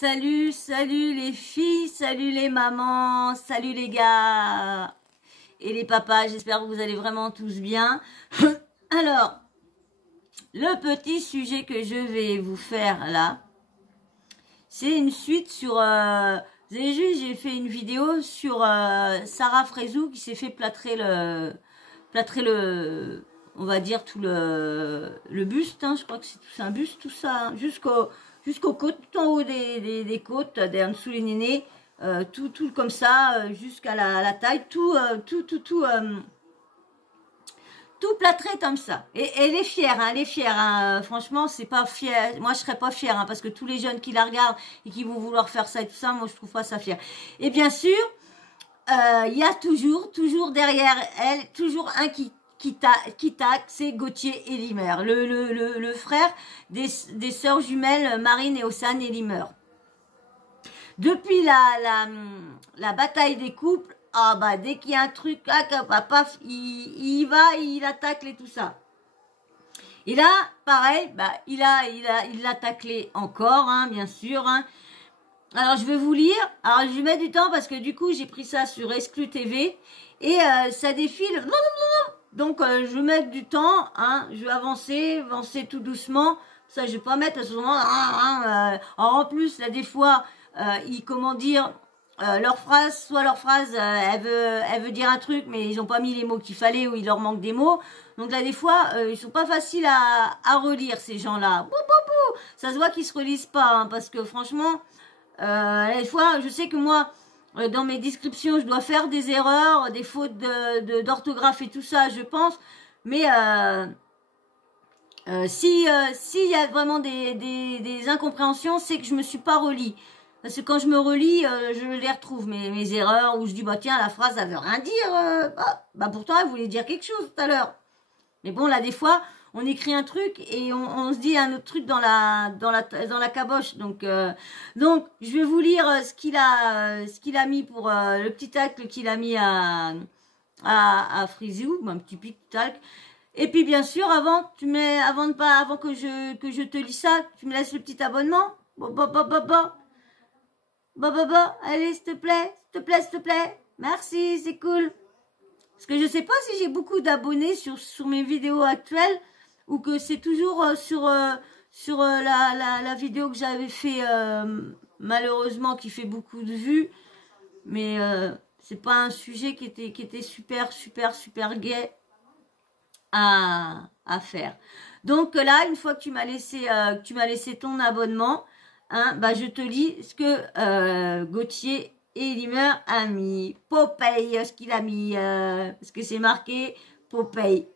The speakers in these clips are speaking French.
Salut, salut les filles, salut les mamans, salut les gars et les papas, j'espère que vous allez vraiment tous bien. Alors, le petit sujet que je vais vous faire là, c'est une suite sur... vous avez vu, j'ai fait une vidéo sur Sarah Frézou qui s'est fait plâtrer le, on va dire tout le buste, hein, je crois que c'est un buste tout ça, hein, jusqu'aux côtes, tout en haut des côtes, en dessous les nénés, tout comme ça, jusqu'à la taille, tout plâtré comme ça. Et elle est fière, hein, elle est fière. Hein. Franchement, c'est pas fière. Moi, je serais pas fière, hein, parce que tous les jeunes qui la regardent et qui vont vouloir faire ça et tout ça, moi, je trouve pas ça fière. Et bien sûr, il y a toujours derrière elle, toujours un qui taque, c'est Gauthier Elimer, le frère des sœurs jumelles Marine et Ossane Elimer. Depuis la bataille des couples, ah bah dès qu'il y a un truc, paf, il attaque et tout ça. Et là, pareil, bah il l'a taclé encore, hein, bien sûr. Hein. Alors je vais vous lire. Alors je vais mettre du temps parce que du coup j'ai pris ça sur Exclu TV et ça défile. Donc je vais mettre du temps, hein. Je vais avancer tout doucement. Ça je vais pas mettre souvent. En plus là des fois comment dire. Leur phrase, elle veut dire un truc, mais ils ont pas mis les mots qu'il fallait ou il leur manque des mots. Donc là, des fois, ils sont pas faciles à relire, ces gens-là. Ça se voit qu'ils se relisent pas, hein, parce que franchement, des fois, je sais que moi, dans mes descriptions, je dois faire des erreurs, des fautes d'orthographe et tout ça, je pense. Mais s'il y a vraiment des incompréhensions, c'est que je me suis pas relie. Parce que quand je me relis, je les retrouve, mes erreurs, où je dis, bah tiens, la phrase, elle veut rien dire. Bah pourtant, elle voulait dire quelque chose tout à l'heure. Mais bon, là, des fois, on écrit un truc et on se dit un autre truc dans la caboche. Donc, je vais vous lire ce qu'il a mis pour le petit tacle qu'il a mis à Frizou, un petit tacle. Et puis, bien sûr, avant que je te lis ça, tu me laisses le petit abonnement. Allez, s'il te plaît. Merci, c'est cool. Parce que je sais pas si j'ai beaucoup d'abonnés sur mes vidéos actuelles ou que c'est toujours sur la vidéo que j'avais fait, malheureusement, qui fait beaucoup de vues. Mais c'est pas un sujet qui était super gai à faire. Donc là, une fois que tu m'as laissé ton abonnement, hein, bah je te lis ce que Gauthier Elimer a mis. Popeye, ce qu'il a mis, parce que c'est marqué Popeye.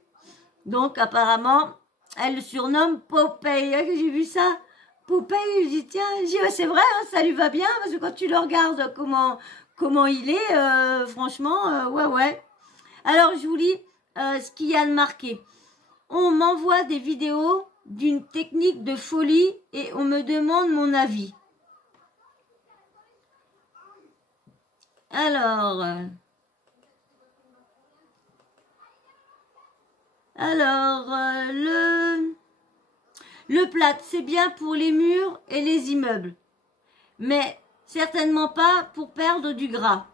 Donc apparemment, elle le surnomme Popeye. J'ai vu ça, Popeye. Je dis tiens, c'est vrai, hein, ça lui va bien parce que quand tu le regardes comment il est, franchement, ouais. Alors je vous lis ce qu'il y a de marqué. On m'envoie des vidéos d'une technique de folie et on me demande mon avis. Alors, le plâtre, c'est bien pour les murs et les immeubles, mais certainement pas pour perdre du gras.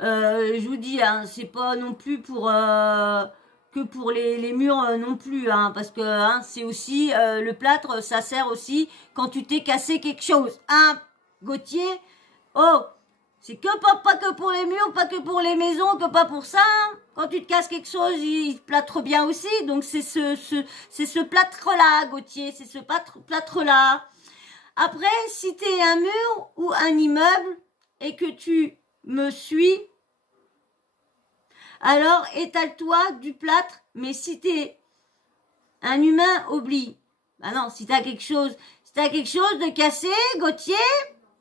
Je vous dis, hein, c'est pas non plus que pour les murs non plus, hein, parce que hein, c'est aussi le plâtre, ça sert aussi quand tu t'es cassé quelque chose, hein, Gauthier. Oh, c'est pas que pour les murs, pas que pour les maisons, que pas pour ça. Hein. Quand tu te casses quelque chose, il plâtre bien aussi. Donc c'est ce plâtre-là, Gauthier, c'est ce plâtre-là. Après, si t'es un mur ou un immeuble et que tu me suis, alors étale-toi du plâtre. Mais si t'es un humain, oublie. Bah non, si t'as quelque chose de cassé, Gauthier,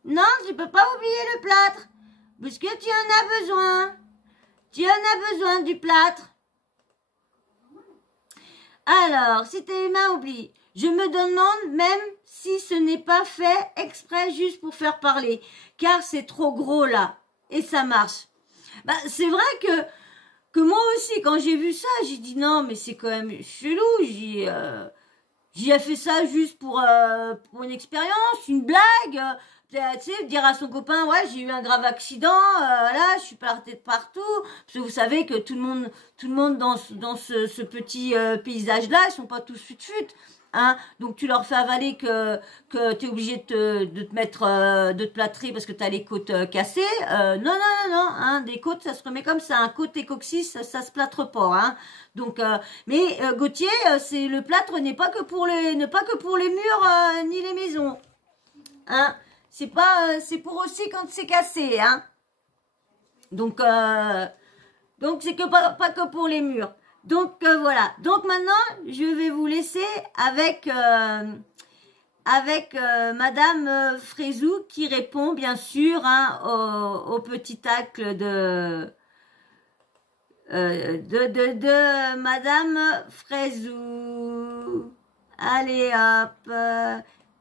non, tu peux pas oublier le plâtre. Parce que tu en as besoin. Tu en as besoin du plâtre. Alors, si t'es humain, oublie. Je me demande même si ce n'est pas fait exprès juste pour faire parler. Car c'est trop gros là. Et ça marche. Bah, c'est vrai que moi aussi, quand j'ai vu ça, j'ai dit non, mais c'est quand même chelou. J'y ai fait ça juste pour une expérience, une blague. tu sais, dire à son copain, ouais, j'ai eu un grave accident, voilà, je suis partée de partout. Parce que vous savez que tout le monde dans ce petit paysage-là, ils sont pas tous fut-fut. Hein, donc tu leur fais avaler que tu es obligé de te mettre, de te plâtrer parce que tu as les côtes cassées. Non, non, non, non, hein, des côtes, ça se remet comme ça. Un côte et coccyx, ça se plâtre pas. Hein. Donc, mais Gauthier, c'est le plâtre n'est pas que pour les murs ni les maisons. Hein. C'est pas, c'est pour aussi quand c'est cassé. Hein. Donc c'est que pas que pour les murs. Donc voilà. Donc maintenant, je vais vous laisser avec Madame Frézou qui répond bien sûr hein, au petit tacle de Madame Frézou. Allez hop.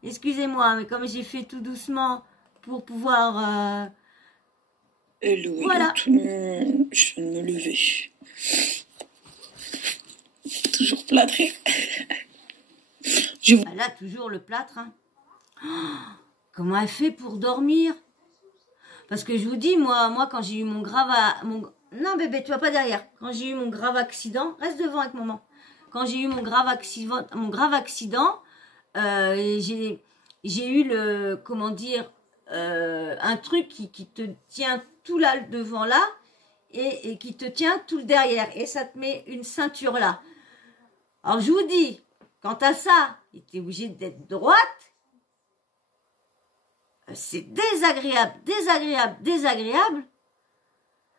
Excusez-moi, mais comme j'ai fait tout doucement pour pouvoir... Hello, voilà. tout le monde. Je viens de me lever. Toujours plâtré. Elle a toujours le plâtre. Hein. Oh, comment elle fait pour dormir? Parce que je vous dis, moi quand j'ai eu mon grave... Non bébé, tu vas pas derrière. Quand j'ai eu mon grave accident... Reste devant avec maman. Quand j'ai eu mon grave accident, j'ai eu le... Comment dire... un truc qui te tient tout là devant là et qui te tient tout le derrière. Et ça te met une ceinture là. Alors je vous dis, quant à ça, tu es obligé d'être droite. C'est désagréable, désagréable, désagréable.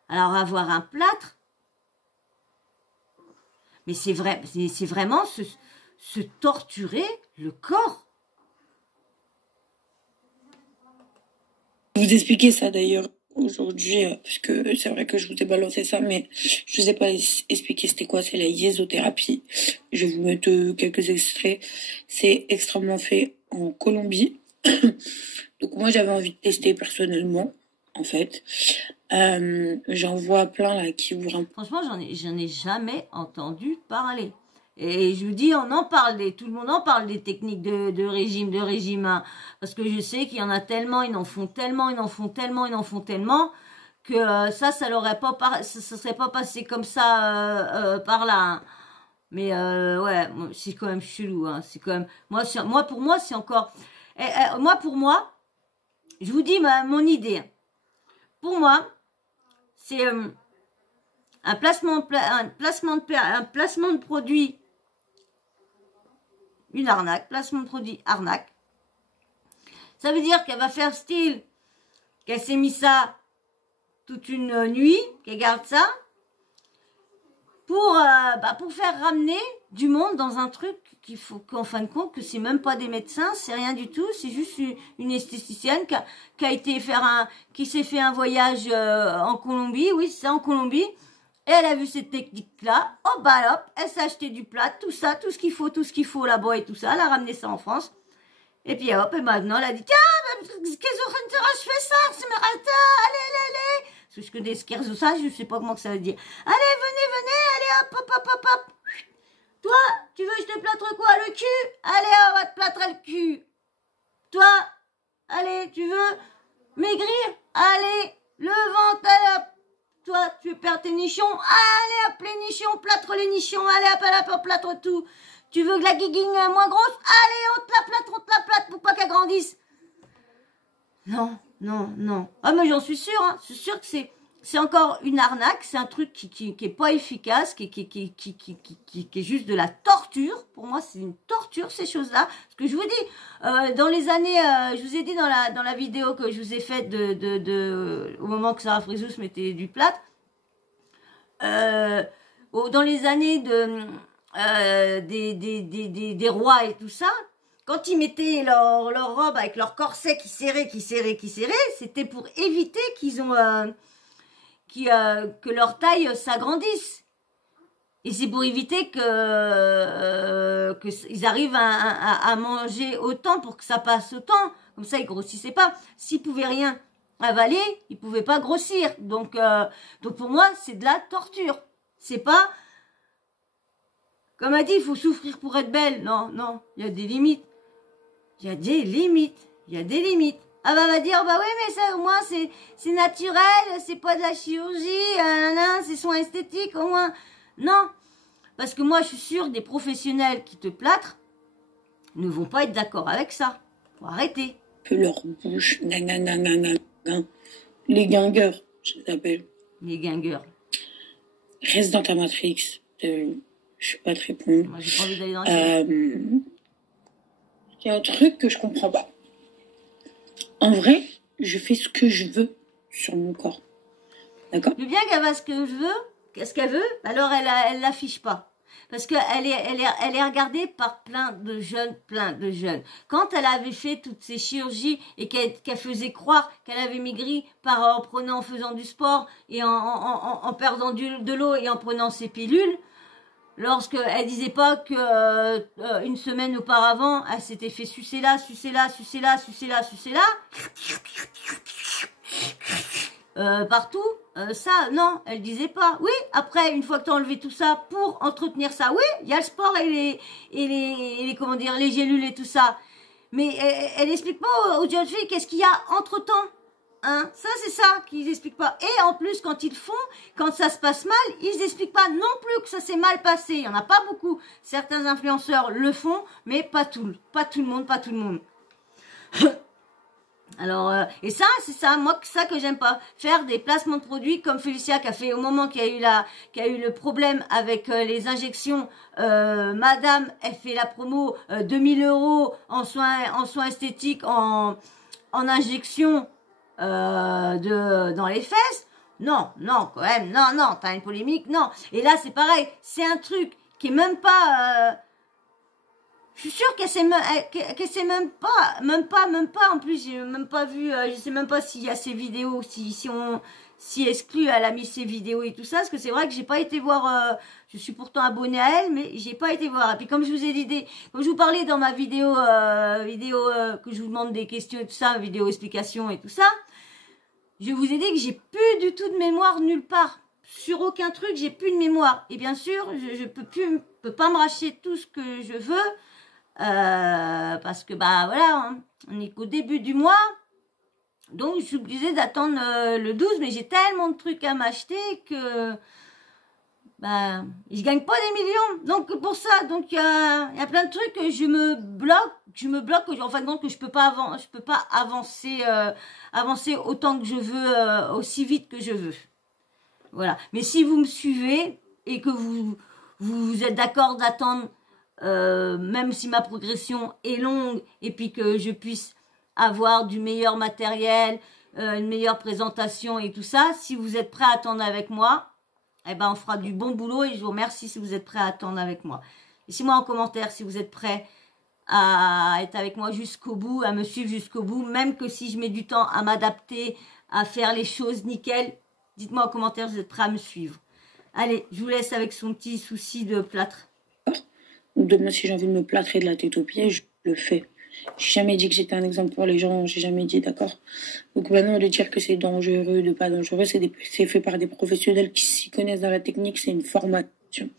Alors avoir un plâtre, mais c'est vrai, c'est vraiment se torturer le corps. Vous expliquer ça d'ailleurs aujourd'hui, parce que c'est vrai que je vous ai balancé ça, mais je vous ai pas expliqué c'était quoi, c'est la iésothérapie. Je vais vous mettre quelques extraits. C'est extrêmement fait en Colombie. Donc moi j'avais envie de tester personnellement, en fait. J'en vois plein là qui ouvrent un... Franchement, j'en ai jamais entendu parler. Et je vous dis, on en parle, tout le monde en parle des techniques de régime, hein, parce que je sais qu'il y en a tellement, ils en font tellement, que ça l'aurait pas, ça serait pas passé comme ça par là. Hein. Mais ouais, c'est quand même chelou. Hein, c'est quand même, pour moi, c'est encore, pour moi, je vous dis mon idée. Pour moi, c'est un placement de produit. Une arnaque, placement de produit, arnaque. Ça veut dire qu'elle va faire style, qu'elle s'est mis ça toute une nuit, qu'elle garde ça, pour faire ramener du monde dans un truc qu'il faut qu'en fin de compte, que c'est même pas des médecins, c'est rien du tout, c'est juste une esthéticienne qui s'est fait un voyage en Colombie, oui, c'est en Colombie. Et elle a vu cette technique-là, hop, elle s'est acheté du plat, tout ça, tout ce qu'il faut là-bas et tout ça, elle a ramené ça en France. Et puis hop, et maintenant elle a dit, tiens, qu'est-ce que je fais ça, c'est Merata, allez. Parce que je connais ce qu'est ça, je sais pas comment que ça veut dire. Allez, venez, allez, hop. Toi, tu veux que je te plâtre quoi, le cul? Allez, on va te plâtrer le cul. Toi, allez, tu veux maigrir? Allez, le ventre, allez, hop. Toi, tu veux perdre tes nichons? Allez, hop, les nichons, plâtre les nichons. Allez, hop, plâtre tout. Tu veux que la guiguine moins grosse? Allez, on te la plâtre pour pas qu'elle grandisse. Non. Ah, mais j'en suis sûre, hein. Je suis sûre que c'est encore une arnaque. C'est un truc qui est pas efficace, qui est juste de la torture. Pour moi, c'est une torture, ces choses-là. Parce que je vous dis, dans les années, je vous ai dit dans la vidéo que je vous ai faite au moment que Sarah Frézou se mettait du plâtre, dans les années des rois et tout ça, quand ils mettaient leur robe avec leur corset qui serrait, c'était pour éviter que leur taille s'agrandisse. Et c'est pour éviter qu'ils arrivent à manger autant pour que ça passe autant. Comme ça, ils grossissaient pas. S'ils pouvaient rien avaler, ils pouvaient pas grossir. Donc pour moi, c'est de la torture. C'est pas... Comme a dit, il faut souffrir pour être belle. Non, il y a des limites. Il y a des limites. Ah bah, va dire, bah oui, mais ça, au moins, c'est naturel, c'est pas de la chirurgie, c'est soin esthétique, au moins. Non. Parce que moi, je suis sûre que des professionnels qui te plâtrent ne vont pas être d'accord avec ça. Faut arrêter. Que leur bouche, nanana, les guingueurs, je les appelle. Les guingueurs. Reste dans ta matrix. Je sais pas te répondre. Moi, j'ai pas envie d'aller dans Il y a un truc que je comprends pas. En vrai, je fais ce que je veux sur mon corps. D'accord? Je veux bien qu'elle fasse ce que je veux, qu'est-ce qu'elle veut, alors elle l'affiche pas. Parce qu'elle est regardée par plein de jeunes. Quand elle avait fait toutes ces chirurgies et qu'elle faisait croire qu'elle avait maigri en faisant du sport et en perdant de l'eau et en prenant ses pilules, lorsqu'elle disait pas que une semaine auparavant, elle s'était fait sucer là, partout, ça, non, elle disait pas. Oui, après, une fois que tu as enlevé tout ça pour entretenir ça, oui, il y a le sport et les comment dire, les gélules et tout ça. Mais elle explique pas aux jeunes filles qu'est-ce qu'il y a entre-temps. Hein, ça, c'est ça qu'ils expliquent pas. Et en plus, quand ils font, quand ça se passe mal, ils expliquent pas non plus que ça s'est mal passé. Il y en a pas beaucoup. Certains influenceurs le font, mais pas tout le monde. Alors, et ça, c'est ça, moi, ça que j'aime pas. Faire des placements de produits comme Félicia qui a fait au moment qu'il y a eu le problème avec les injections. Madame, elle fait la promo 2000 € en soins esthétiques, en injection dans les fesses. Non, quand même, non, t'as une polémique, non. Et là, c'est pareil, c'est un truc qui est même pas... je suis sûre qu'elle sait même pas, en plus, j'ai même pas vu, je sais même pas s'il y a ces vidéos, si exclut, elle a mis ses vidéos et tout ça, parce que c'est vrai que j'ai pas été voir, je suis pourtant abonnée à elle, mais j'ai pas été voir. Et puis comme je vous ai dit, comme je vous parlais dans ma vidéo, que je vous demande des questions et tout ça, vidéo explication et tout ça, je vous ai dit que j'ai plus du tout de mémoire nulle part. Sur aucun truc, j'ai plus de mémoire. Et bien sûr, je peux pas me racheter tout ce que je veux, parce que bah voilà, hein, on est qu'au début du mois, donc je suis obligée d'attendre le 12, mais j'ai tellement de trucs à m'acheter que bah je gagne pas des millions, donc pour ça, donc il y a plein de trucs que je me bloque, en fin de compte que je peux pas avancer autant que je veux, aussi vite que je veux. Voilà. Mais si vous me suivez et que vous êtes d'accord d'attendre, même si ma progression est longue, et puis que je puisse avoir du meilleur matériel, une meilleure présentation et tout ça, si vous êtes prêts à attendre avec moi, eh ben on fera du bon boulot et je vous remercie si vous êtes prêts à attendre avec moi. Laissez-moi en commentaire si vous êtes prêts à être avec moi jusqu'au bout, à me suivre jusqu'au bout, même que si je mets du temps à m'adapter, à faire les choses nickel. Dites-moi en commentaire si vous êtes prêts à me suivre. Allez, je vous laisse avec son petit souci de plâtre. Demain, si j'ai envie de me plâtrer de la tête aux pieds, je le fais. J'ai jamais dit que j'étais un exemple pour les gens, j'ai jamais dit, d'accord? Donc maintenant, de dire que c'est dangereux, de pas dangereux, c'est fait par des professionnels qui s'y connaissent dans la technique, c'est une formation.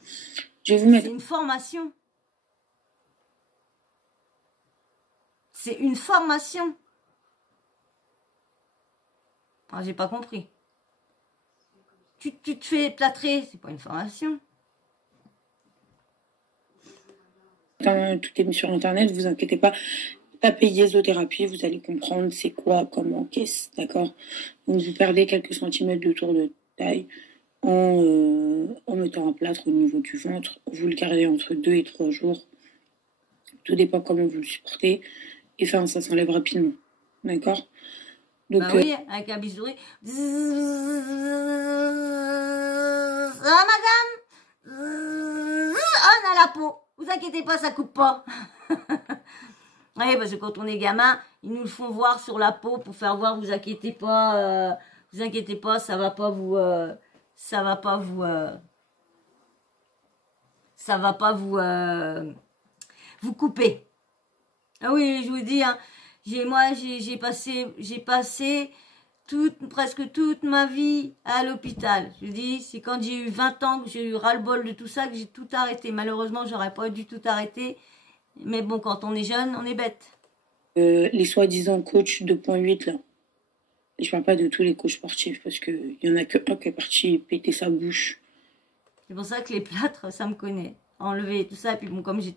Je vais vous mettre... C'est une formation. C'est une formation. Ah, j'ai pas compris. Tu te fais plâtrer, c'est pas une formation. Tout est sur internet, vous inquiétez pas. Tapez yésothérapie, vous allez comprendre c'est quoi, comment, qu'est-ce, d'accord? Donc vous perdez quelques centimètres de tour de taille en mettant un plâtre au niveau du ventre. Vous le gardez entre 2 et 3 jours. Tout dépend comment vous le supportez. Et enfin, ça s'enlève rapidement. D'accord? Donc, bah oui, avec un bisouré. Ah, madame, on a la peau. Vous inquiétez pas, ça coupe pas. Oui, parce que quand on est gamin, ils nous le font voir sur la peau pour faire voir, vous inquiétez pas, ça va pas vous, vous couper. Ah oui, je vous dis, hein, j'ai passé presque toute ma vie à l'hôpital. Je dis, c'est quand j'ai eu 20 ans que j'ai eu ras-le-bol de tout ça, que j'ai tout arrêté. Malheureusement, j'aurais pas dû tout arrêter. Mais bon, quand on est jeune, on est bête. Les soi-disant coachs 2.8 là. Et je parle pas de tous les coachs sportifs parce qu'il y en a que un qui est parti péter sa bouche. C'est pour ça que les plâtres, ça me connaît. Enlever tout ça. Et puis bon, comme je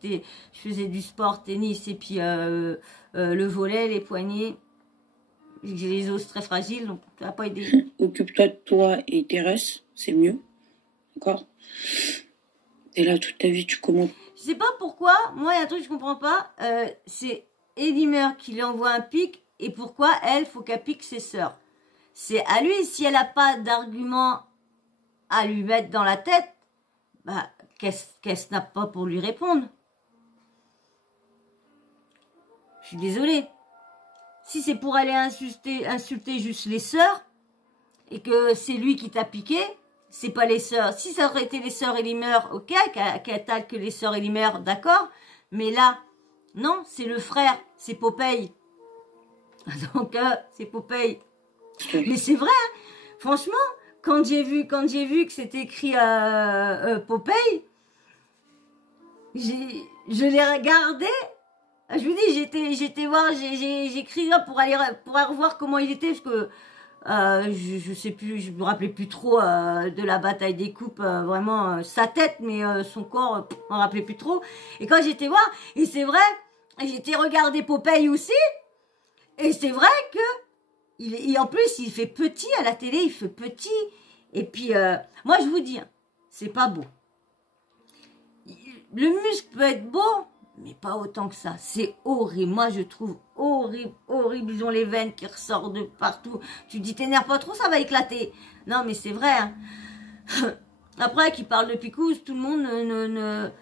faisais du sport, tennis et puis le volet, les poignets. J'ai les os très fragiles, donc ça va pas aider. Occupe-toi de toi et Thérèse, c'est mieux. D'accord? T'es là toute ta vie, tu commences. Je sais pas pourquoi, moi il y a un truc que je comprends pas, c'est Edimer qui lui envoie un pic, et pourquoi elle, faut qu'elle pique ses sœurs. C'est à lui, si elle a pas d'argument à lui mettre dans la tête, bah, qu'elle snappe pas pour lui répondre. Je suis désolée. Si c'est pour aller insulter juste les sœurs, et que c'est lui qui t'a piqué, c'est pas les sœurs. Si ça aurait été les sœurs Elimer, ok, qu'elle talque que les sœurs Elimer, d'accord. Mais là, non, c'est le frère, c'est Popeye. Donc, c'est Popeye. Mais c'est vrai, hein. Franchement, quand j'ai vu que c'était écrit Popeye, je l'ai regardé. Je vous dis, j'étais voir, j'ai écrit là pour aller revoir comment il était, parce que je sais plus, je me rappelais plus trop de la bataille des coupes, vraiment sa tête, mais son corps, on me rappelait plus trop. Et quand j'étais voir, et c'est vrai, j'étais regarder Popeye aussi, et c'est vrai que en plus il fait petit à la télé, il fait petit. Et puis moi je vous dis, hein, c'est pas beau. Le muscle peut être beau, mais pas autant que ça. C'est horrible. Moi, je trouve horrible, horrible. Ils ont les veines qui ressortent de partout. Tu te dis, t'énerve pas trop, ça va éclater. Non, mais c'est vrai. Hein. Après, qui parle de picouse, tout le monde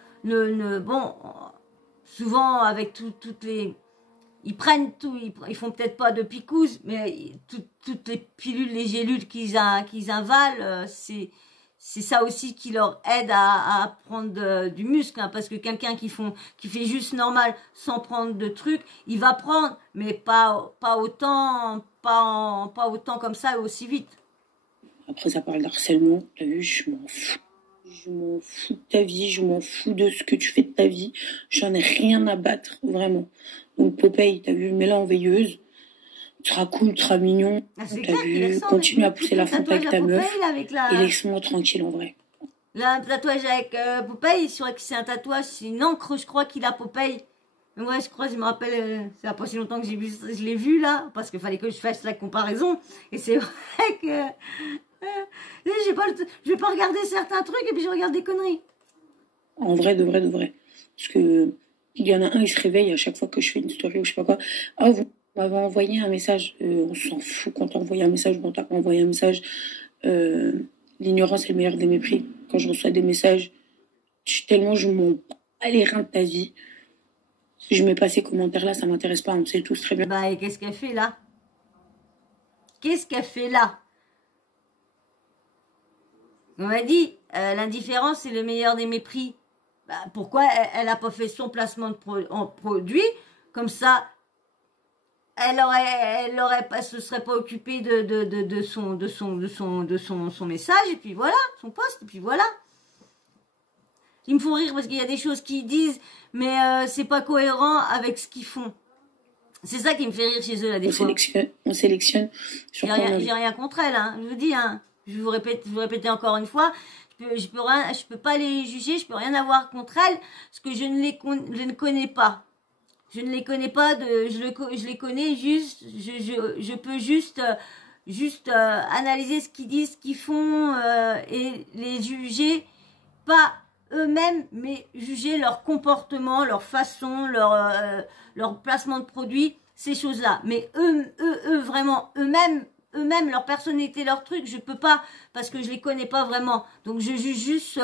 bon, souvent, avec toutes les... Ils prennent tout. Ils font peut-être pas de picouse, mais toutes les pilules, les gélules qu'ils avalent, c'est ça aussi qui leur aide à prendre du muscle, hein, parce que quelqu'un qui fait juste normal sans prendre de trucs, il va prendre, mais pas autant comme ça et aussi vite. Après, ça parle d'harcèlement. T'as vu, je m'en fous. Je m'en fous de ta vie, je m'en fous de ce que tu fais de ta vie. J'en ai rien à battre, vraiment. Donc Popeye, t'as vu, mets-la en veilleuse. Tu seras cool, tu seras mignon. Ah, t'as vu, continue à pousser la fonte avec ta meuf. Et laisse-moi tranquille en vrai. Là, un tatouage avec Popeye, c'est vrai que c'est un tatouage, c'est une encre, je crois qu'il a Popeye. Mais ouais, je me rappelle, c'est pas si longtemps que je l'ai vu là, parce qu'il fallait que je fasse la comparaison. Et c'est vrai que je vais pas regarder certains trucs et puis je regarde des conneries. En vrai, de vrai. Parce que il y en a un, il se réveille à chaque fois que je fais une story ou je sais pas quoi. Ah, vous m'avez envoyé un message. On s'en fout quand t'as envoyé un message ou quand t'as pas envoyé un message. L'ignorance est le meilleur des mépris. Quand je reçois des messages, tellement je m'en bats les reins de ta vie. Si je mets pas ces commentaires-là, ça m'intéresse pas. On sait tous très bien. Bah, et qu'est-ce qu'elle fait là? Qu'est-ce qu'elle fait là? On m'a dit, l'indifférence, c'est le meilleur des mépris. Bah, pourquoi elle a pas fait son placement en produit? Comme ça, elle aurait pas, se serait pas occupée de son message, et puis voilà, son post, et puis voilà. Ils me font rire parce qu'il y a des choses qu'ils disent, mais c'est pas cohérent avec ce qu'ils font. C'est ça qui me fait rire chez eux, là, des fois. On sélectionne. J'ai rien contre elle, hein. Je vous dis, hein. Je vous répéter encore une fois. Je peux pas les juger, je peux rien avoir contre elles, parce que je ne connais pas. Je ne les connais pas, je les connais juste, je peux juste analyser ce qu'ils disent, ce qu'ils font, et les juger, pas eux-mêmes, mais juger leur comportement, leur façon, leur placement de produits, ces choses-là. Mais eux, vraiment, eux-mêmes, leur personnalité, leur truc, je peux pas, parce que je les connais pas vraiment. Donc je juge juste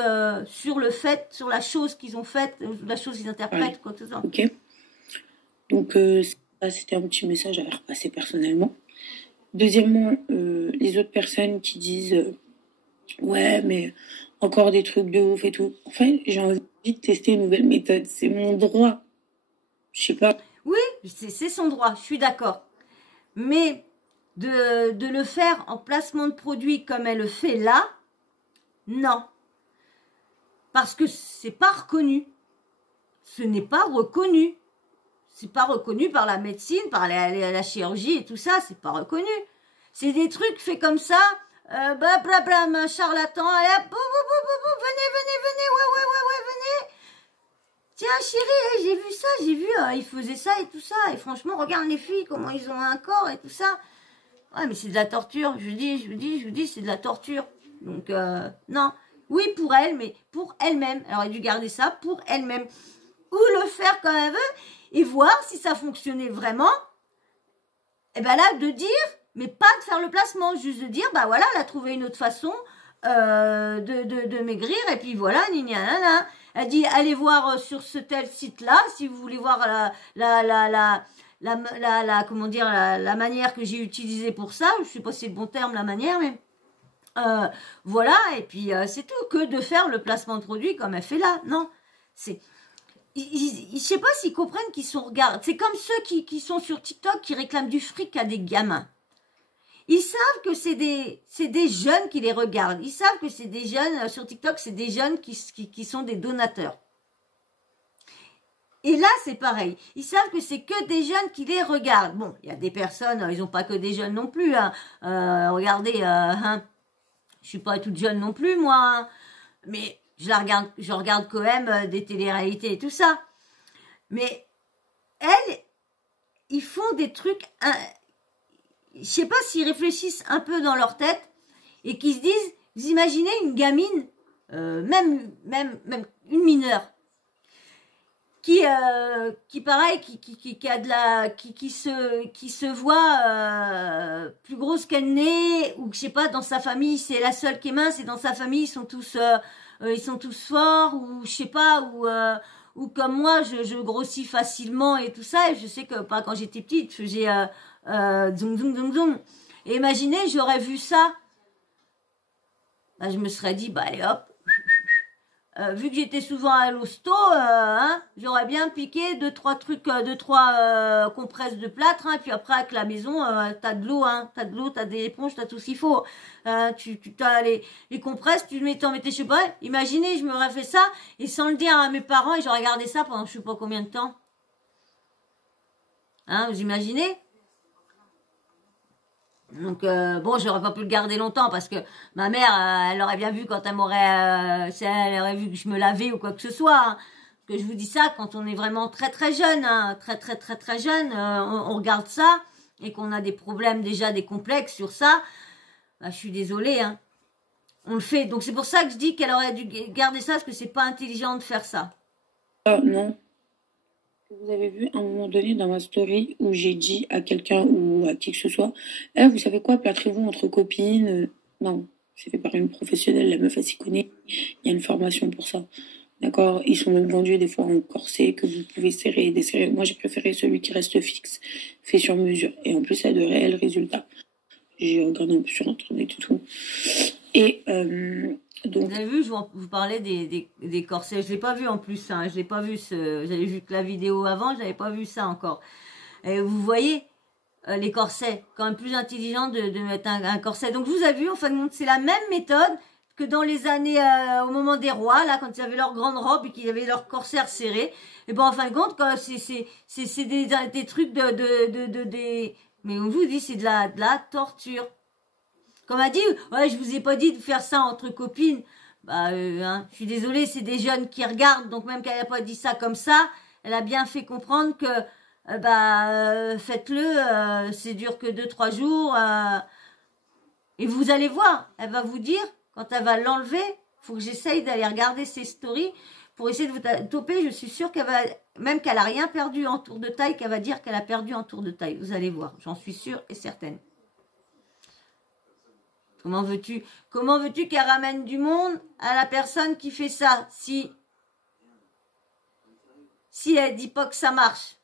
sur le fait, sur la chose qu'ils ont faite, la chose qu'ils interprètent, quoi que ce soit. Ok. Donc ça, c'était un petit message à repasser personnellement. Deuxièmement, les autres personnes qui disent ouais, mais encore des trucs de ouf et tout. En fait, j'ai envie de tester une nouvelle méthode. C'est mon droit. Je sais pas. Oui, c'est son droit, je suis d'accord. Mais de le faire en placement de produit comme elle le fait là, non. Parce que c'est pas reconnu. Ce n'est pas reconnu. C'est pas reconnu par la médecine, par la chirurgie et tout ça, c'est pas reconnu. C'est des trucs faits comme ça, blablabla, un charlatan, allez, hop, venez, venez, venez, ouais, venez. Tiens, chérie, j'ai vu ça, j'ai vu, ils faisaient ça et tout ça. Et franchement, regarde les filles, comment ils ont un corps et tout ça. Ouais, mais c'est de la torture. Je vous dis, c'est de la torture. Donc, non. Oui, pour elle, mais pour elle-même. Elle aurait dû garder ça pour elle-même. Ou le faire comme elle veut et voir si ça fonctionnait vraiment. Et ben là, de dire, mais pas de faire le placement, juste de dire, bah voilà, elle a trouvé une autre façon de maigrir. Et puis voilà, nana. Elle dit, allez voir sur ce tel site-là, si vous voulez voir comment dire, la manière que j'ai utilisée pour ça. Je sais pas si c'est le bon terme, la manière, mais voilà. Et puis c'est tout, que de faire le placement de produit comme elle fait là. Non, c'est, je sais pas s'ils comprennent qu'ils sont regardés. C'est comme ceux qui sont sur TikTok qui réclament du fric à des gamins. Ils savent que c'est des jeunes qui les regardent. Ils savent que c'est des jeunes, sur TikTok, c'est des jeunes qui sont des donateurs. Et là, c'est pareil. Ils savent que c'est que des jeunes qui les regardent. Bon, il y a des personnes, ils n'ont pas que des jeunes non plus. Hein. Regardez, je suis pas toute jeune non plus, moi. Hein. Mais je regarde quand même des téléréalités et tout ça. Mais elles, ils font des trucs... je sais pas s'ils réfléchissent un peu dans leur tête et qu'ils se disent, vous imaginez une gamine, même une mineure, qui pareil, qui a de la, qui se voit plus grosse qu'elle n'est, ou je sais pas, dans sa famille c'est la seule qui est mince et dans sa famille ils sont tous forts, ou je sais pas, ou comme moi je grossis facilement et tout ça. Et je sais que pas quand j'étais petite je faisais zoom zoom zoom zoom. Et imaginez, j'aurais vu ça, bah, je me serais dit, bah allez hop, vu que j'étais souvent à l'hosto, j'aurais bien piqué deux trois compresses de plâtre, et puis après avec la maison, t'as de l'eau, t'as des éponges, t'as tout ce qu'il faut. Tu t'as les compresses, t'en mettais, je sais pas. Imaginez, je m'aurais fait ça et sans le dire à mes parents, et j'aurais gardé ça pendant je sais pas combien de temps. Vous imaginez? Donc bon, j'aurais pas pu le garder longtemps parce que ma mère, elle aurait bien vu quand elle aurait vu que je me lavais ou quoi que ce soit. Hein. Que je vous dis ça quand on est vraiment très très jeune, très jeune, on regarde ça et qu'on a des problèmes déjà, des complexes sur ça. Bah, je suis désolée, hein. On le fait. Donc c'est pour ça que je dis qu'elle aurait dû garder ça parce que c'est pas intelligent de faire ça. Non. Vous avez vu à un moment donné dans ma story où j'ai dit à quelqu'un ou à qui que ce soit, vous savez quoi, plâtrez-vous entre copines. Non, c'est fait par une professionnelle, la meuf elle s'y connaît, il y a une formation pour ça. D'accord, ils sont même vendus des fois en corset que vous pouvez serrer et desserrer. Moi j'ai préféré celui qui reste fixe, fait sur mesure. Et en plus ça a de réels résultats. J'ai regardé un peu sur internet et tout. Et donc, vous avez vu, je vous parlais des corsets. Je l'ai pas vu en plus. Hein. Je l'ai pas vu. J'avais vu que la vidéo avant. Je n'avais pas vu ça encore. Et vous voyez les corsets, quand même plus intelligent de mettre un corset. Donc vous avez vu, en fin de compte, c'est la même méthode que dans les années au moment des rois, là, quand ils avaient leur grande robe et qu'ils avaient leur corset serré. Et bon, en fin de compte, c'est des trucs mais on vous dit, c'est de la torture. Comme a dit, ouais, je vous ai pas dit de faire ça entre copines. Bah, je suis désolée, c'est des jeunes qui regardent, donc même qu'elle n'a pas dit ça comme ça, elle a bien fait comprendre que, faites-le, c'est dur que 2-3 jours, et vous allez voir, elle va vous dire, quand elle va l'enlever, faut que j'essaye d'aller regarder ses stories pour essayer de vous toper. Je suis sûre qu'elle va, même qu'elle a rien perdu en tour de taille, qu'elle va dire qu'elle a perdu en tour de taille. Vous allez voir, j'en suis sûre et certaine. Comment veux-tu qu'elle ramène du monde à la personne qui fait ça si elle dit pas que ça marche?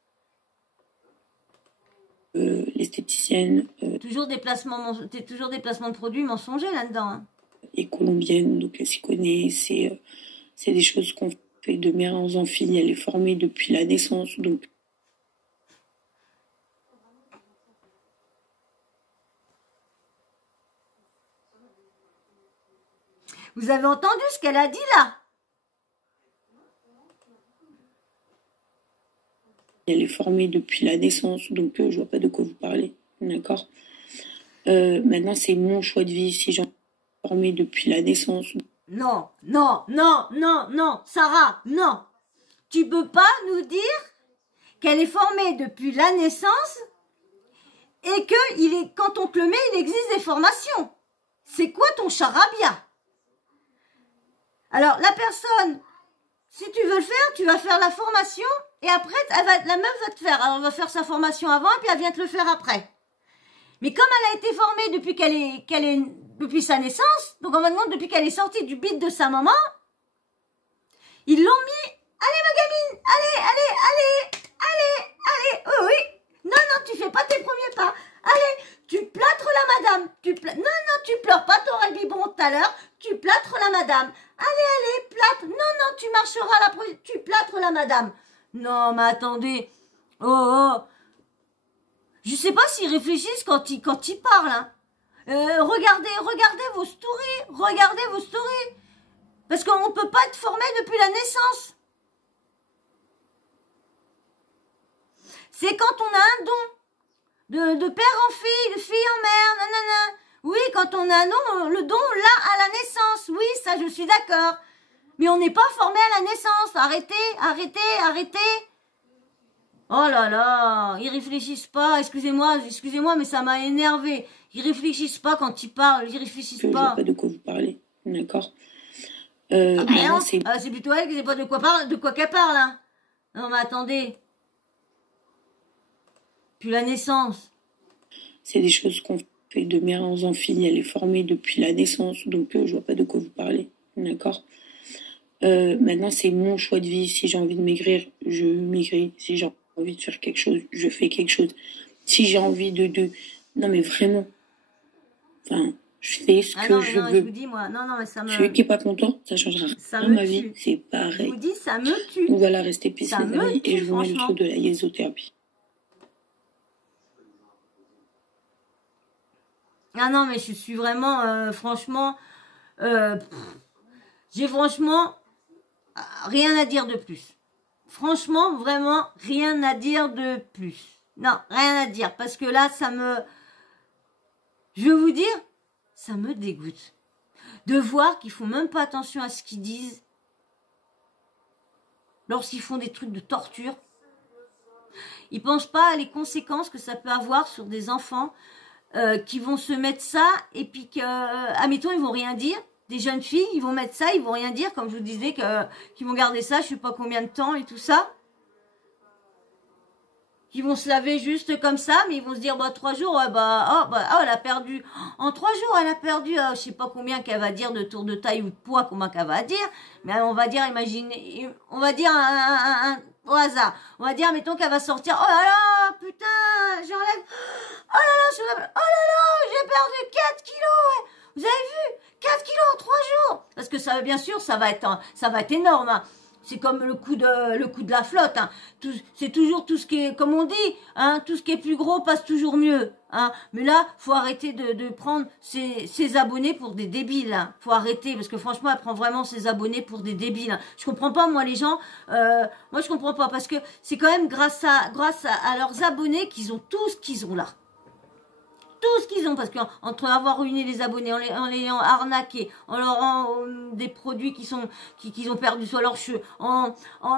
L'esthéticienne. Toujours des placements de produits mensongers là-dedans. Hein. Et colombienne, donc elle s'y connaît. C'est des choses qu'on fait de mère en fille. Elle est formée depuis la naissance, donc. Vous avez entendu ce qu'elle a dit là? Elle est formée depuis la naissance, donc je vois pas de quoi vous parlez, d'accord. Maintenant, c'est mon choix de vie si j'en suis formée depuis la naissance. Non, non, non, non, non, Sarah, non. Tu peux pas nous dire qu'elle est formée depuis la naissance et que quand on te le met, il existe des formations. C'est quoi ton charabia? Alors, la personne, si tu veux le faire, tu vas faire la formation et après, la meuf va te faire. Alors, elle va faire sa formation avant et puis elle vient te le faire après. Mais comme elle a été formée depuis depuis sa naissance, donc on va demander depuis qu'elle est sortie du bide de sa maman, ils l'ont mis. Allez ma gamine, allez, oui, oui. Non, non, tu fais pas tes premiers pas. Allez, tu plâtres la madame. Non, non, tu pleures pas, t'auras le biberon tout à l'heure. Tu plâtres la madame. Allez, plâtre. Non, non, tu marcheras tu plâtres la madame. Non, mais attendez. Oh, oh. Je sais pas s'ils réfléchissent quand ils parlent. Hein. Regardez vos stories. Parce qu'on ne peut pas être formé depuis la naissance. C'est quand on a un don. De père en fille, de fille en mère, nanana. Oui, quand on a un don, le don là à la naissance. Oui, ça je suis d'accord. Mais on n'est pas formé à la naissance. Arrêtez. Oh là là, ils réfléchissent pas. Excusez-moi, mais ça m'a énervé. Ils réfléchissent pas quand ils parlent. Ils réfléchissent pas. Je vois pas de quoi vous parlez, d'accord. C'est plutôt elle qui sait pas de quoi qu'elle parle. Hein. Non mais attendez. Puis la naissance. C'est des choses qu'on fait de mère en fille. Elle est formée depuis la naissance, donc je vois pas de quoi vous parlez, d'accord. Maintenant, c'est mon choix de vie. Si j'ai envie de maigrir, je maigris. Si j'ai envie de faire quelque chose, je fais quelque chose. Si j'ai envie de... Non, mais vraiment. Enfin, je fais ce que je veux. Je vous dis, moi, non, mais ça me... Celui qui est pas content, ça changera rien dans ma vie. C'est pareil. Je vous dis, ça me tue. Donc voilà, restez pisse les amis. Et je vous mets le truc de la yésothérapie. Ah non, mais je suis vraiment, franchement... j'ai franchement rien à dire de plus. Franchement, vraiment, rien à dire de plus. Non, rien à dire. Parce que là, je vais vous dire, ça me dégoûte. De voir qu'ils font même pas attention à ce qu'ils disent. Lorsqu'ils font des trucs de torture. Ils pensent pas à les conséquences que ça peut avoir sur des enfants qui vont se mettre ça et puis admettons, ils vont rien dire. Des jeunes filles, ils vont mettre ça, ils vont rien dire, comme je vous disais, qu'ils vont garder ça, je sais pas combien de temps et tout ça. Ils vont se laver juste comme ça, mais ils vont se dire, 3 jours, elle a perdu. En 3 jours, elle a perdu, je sais pas combien qu'elle va dire de tour de taille ou de poids, comment qu'elle va dire. Mais on va dire, imaginez, on va dire au hasard. On va dire, mettons qu'elle va sortir, oh là là, putain, j'enlève, oh là là, j'ai perdu 4 kilos. Vous avez vu? 4 kilos en 3 jours. Parce que ça, bien sûr, ça va être énorme. Hein. C'est comme le coup de la flotte. Hein. C'est toujours tout ce qui est, comme on dit, hein, tout ce qui est plus gros passe toujours mieux. Hein. Mais là, faut arrêter de prendre ses abonnés pour des débiles. Hein. Faut arrêter parce que franchement, elle prend vraiment ses abonnés pour des débiles. Hein. Je comprends pas moi les gens. Moi je comprends pas parce que c'est quand même grâce à leurs abonnés qu'ils ont tout ce qu'ils ont là. Tout ce qu'ils ont, parce qu'entre avoir ruiné les abonnés, en les arnaqué, en leur des produits qu'ils ont perdu sur leurs cheveux,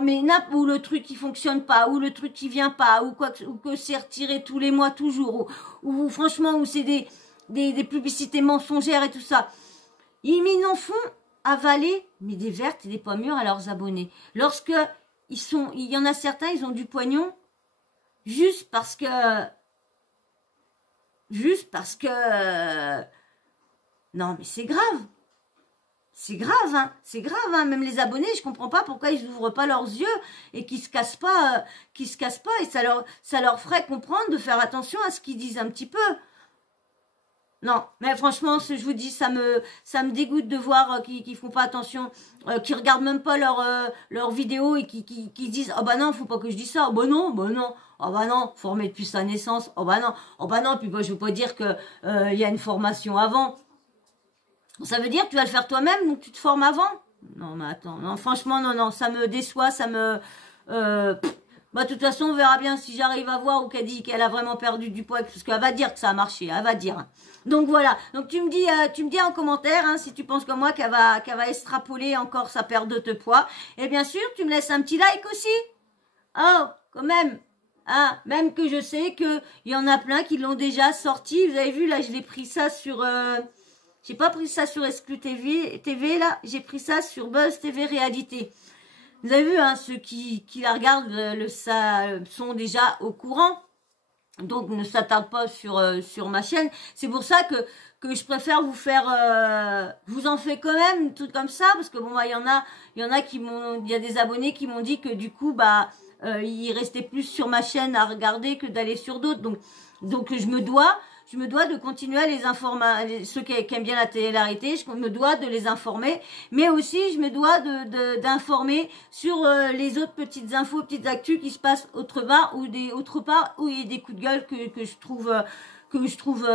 mais ou le truc qui fonctionne pas, ou le truc qui vient pas, ou que c'est retiré tous les mois toujours, ou franchement, où c'est des publicités mensongères et tout ça. Ils n'en font avaler, mais des vertes et des pas mûres à leurs abonnés. Lorsque il y en a certains, ils ont du pognon, juste parce que non mais c'est grave, hein, même les abonnés, je comprends pas pourquoi ils ouvrent pas leurs yeux et qu'ils se cassent pas, et ça leur ferait comprendre de faire attention à ce qu'ils disent un petit peu. Non, mais franchement, je vous dis, ça me dégoûte de voir qu'ils font pas attention, qu'ils regardent même pas leurs vidéos et qui disent « Oh bah non, faut pas que je dise ça. Oh bah non. Oh bah non, formé depuis sa naissance. Oh bah non. Puis bah, je veux pas dire que y a une formation avant. Ça veut dire que tu vas le faire toi-même, donc tu te formes avant. Non, mais attends, non, franchement, non, ça me déçoit, ça me... Bah, de toute façon, on verra bien si j'arrive à voir ou qu'elle dit qu'elle a vraiment perdu du poids, parce qu'elle va dire que ça a marché, elle va dire. Donc voilà. Donc tu me dis en commentaire, hein, si tu penses comme moi qu'elle va extrapoler encore sa perte de poids. Et bien sûr, tu me laisses un petit like aussi. Oh, quand même. Ah, même que je sais que il y en a plein qui l'ont déjà sorti. Vous avez vu, là, je l'ai pris ça sur... j'ai pas pris ça sur Exclu TV, là. J'ai pris ça sur Buzz TV Réalité. Vous avez vu, hein, ceux qui la regardent sont déjà au courant. Donc, ne s'attarde pas sur ma chaîne. C'est pour ça que je préfère vous faire... je vous en fais quand même, tout comme ça. Parce que bon, bah, il y en a qui m'ont... Il y a des abonnés qui m'ont dit que du coup, bah... il restait plus sur ma chaîne à regarder que d'aller sur d'autres. Donc je me dois de continuer à les informer, ceux qui aiment bien la télé-réalité, je me dois de les informer, mais aussi je me dois d'informer sur les autres petites infos, petites actus qui se passent autre part où il y a des coups de gueule que je trouve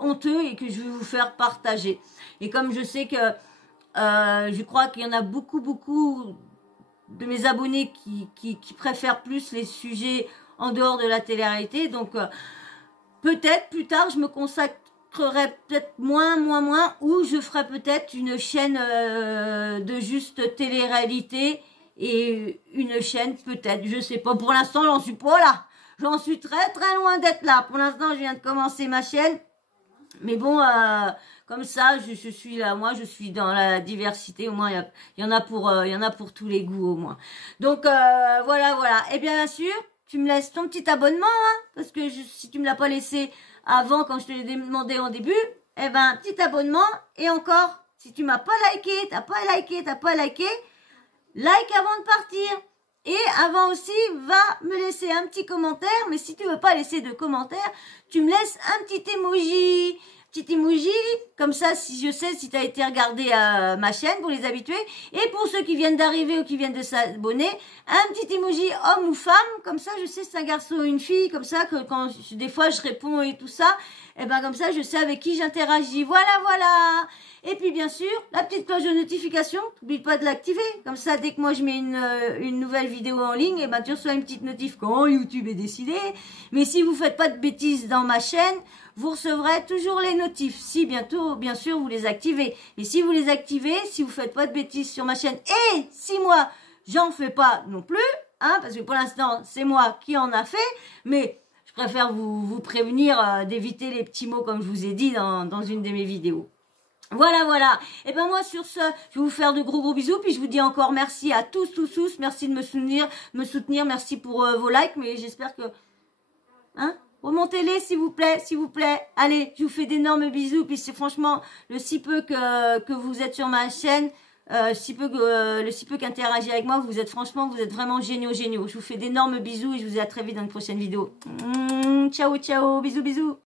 honteux et que je vais vous faire partager. Et comme je sais que je crois qu'il y en a beaucoup de mes abonnés qui préfèrent plus les sujets en dehors de la télé-réalité. Donc, peut-être plus tard, je me consacrerai peut-être moins, ou je ferai peut-être une chaîne de juste télé-réalité et une chaîne peut-être, je sais pas. Pour l'instant, j'en suis pas là. J'en suis très, très loin d'être là. Pour l'instant, je viens de commencer ma chaîne. Mais bon, comme ça, je suis là, moi, je suis dans la diversité. Au moins, il y en a pour tous les goûts, au moins. Donc, voilà. Et bien sûr, tu me laisses ton petit abonnement, hein, parce que si tu me l'as pas laissé avant, quand je te l'ai demandé en début, eh ben, petit abonnement. Et encore, si tu m'as pas liké, t'as pas liké, like avant de partir. Et avant aussi, va me laisser un petit commentaire. Mais si tu veux pas laisser de commentaire, tu me laisses un petit emoji. Comme ça, si je sais si tu as été regarder ma chaîne pour les habitués. Et pour ceux qui viennent d'arriver ou qui viennent de s'abonner, un petit emoji homme ou femme. Comme ça, je sais si c'est un garçon ou une fille. Comme ça, que quand des fois je réponds et tout ça, et ben comme ça, je sais avec qui j'interagis. Voilà. Et puis bien sûr, la petite cloche de notification, n'oublie pas de l'activer. Comme ça, dès que moi je mets une nouvelle vidéo en ligne, et ben tu reçois une petite notif quand YouTube est décidé. Mais si vous faites pas de bêtises dans ma chaîne, vous recevrez toujours les notifs. Si bientôt, bien sûr, vous les activez. Et si vous les activez, si vous faites pas de bêtises sur ma chaîne, et si moi, j'en fais pas non plus, hein, parce que pour l'instant, c'est moi qui en a fait, mais je préfère vous prévenir d'éviter les petits mots comme je vous ai dit dans une de mes vidéos. Voilà. Et ben moi sur ce, je vais vous faire de gros bisous, puis je vous dis encore merci à tous, merci de me soutenir, merci pour vos likes, mais j'espère que, hein, remontez-les s'il vous plaît. Allez, je vous fais d'énormes bisous, puis c'est franchement le si peu que vous êtes sur ma chaîne, le si peu qu'interagit avec moi, vous êtes vraiment géniaux. Je vous fais d'énormes bisous et je vous dis à très vite dans une prochaine vidéo. Ciao, bisous.